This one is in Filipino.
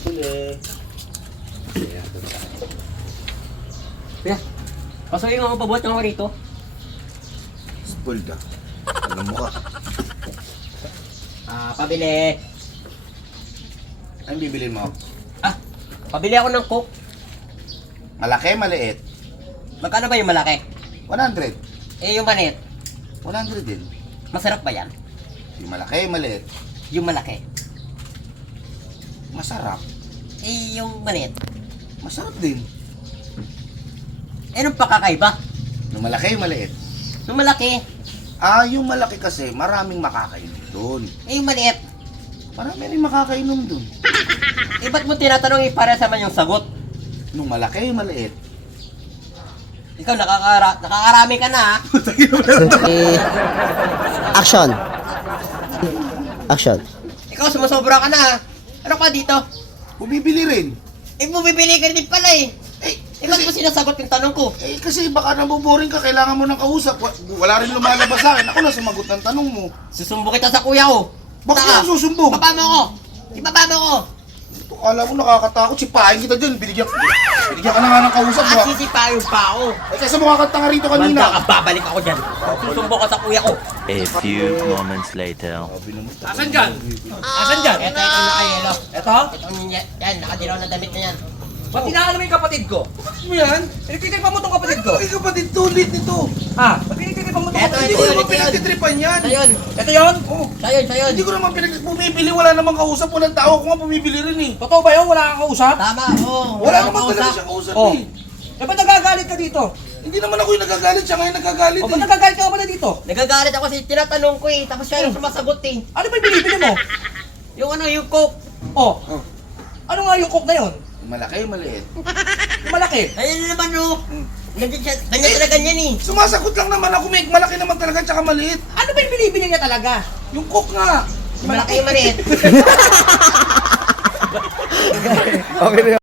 Huli. Kuya, pasukin ako pabuhat ng ako rito. Spoiled ka. Alam mo ka. Pabili. Anong bibilin mo? Pabili ako ng Coke. Malaki, maliit? Magkano ba yung malaki? 100. Eh, yung maliit. 100 din. Masarap ba yan? Yung malaki, maliit. Yung malaki. Masarap. Eh, yung maliit. Masarap din. Eh, anong pakakaiba? Yung malaki, maliit. Yung malaki. Yung malaki kasi, maraming makakainom doon. Eh, yung maliit. Marami rin makakainom doon. Eh, ba't mo tinatanong para sa man yung sagot? Nung malaki, maliit. Ikaw, nakakarami ka na, ha? Action. Action. Ikaw, sumusobra ka na, ha? Ano ka dito? Bumibili rin. Eh, bumibili ka din pala, eh. Eh, Ba't mo sinasagot yung tanong ko? kasi baka naboboring ka, kailangan mo ng kausap. Wala rin lumalabas sa akin. Ako na sumagot ng tanong mo. Susumbo kita sa kuya ko. Bakit Taka. ka susumbong? Ibaba mo ko. Ibaba mo ko. Kala mo nakakatakot, sipahin kita dyan. Binigyan ka na nga ng kausap. Ba? Sisipayo pa ako. Eh, kasi makakanta nga rito Manda kanina. ka, babalik ako dyan. Susumbo ka sa kuya ko. A few moments later. Asan dyan? Asan dyan? Ito, nakayelo. Ito? Itong yan, nakadilaw na damit na yan. Ba't inaalam mo yung kapatid ko? Ano yan? Pinagtitripan mo tong kapatid ko? Ay, kapatid, tulit nito. Ha? Ba't pinagtitripan mo tong Eto, Hindi kapatid ko ko? naman pinagtitripan yan. Sa yun. Ito yun? Oh, Sa yun, sa yun. hindi ko naman bumibili. Wala namang kausap. Walang tao. Ako nga bumibili rin eh. Totoo ba yun? Wala kang kausap? Tama, oo. Wala akong naman talaga kausap. siya kausap Oh. eh. Eh, ba't nagagalit ka dito? Hindi naman ako yung nagagalit. Siya nga yung nagagalit O, ba't eh. nagagalit ka pala dito? Nagagalit ako kasi tinatanong ko eh. Tapos siya yung sumasagot eh. Ano ba yung binibili mo? Yung ano, yung Coke. Oh. Oh. Ano nga yung coke na yun? Malaki, maliit. Yung malaki. Ayun naman oh. Ganyan talaga niyan eh. Sumasagot lang naman ako. May malaki naman talaga tsaka maliit. Ano ba yung binibili niya talaga? Yung coke nga. Malaki yung maliit. Okay na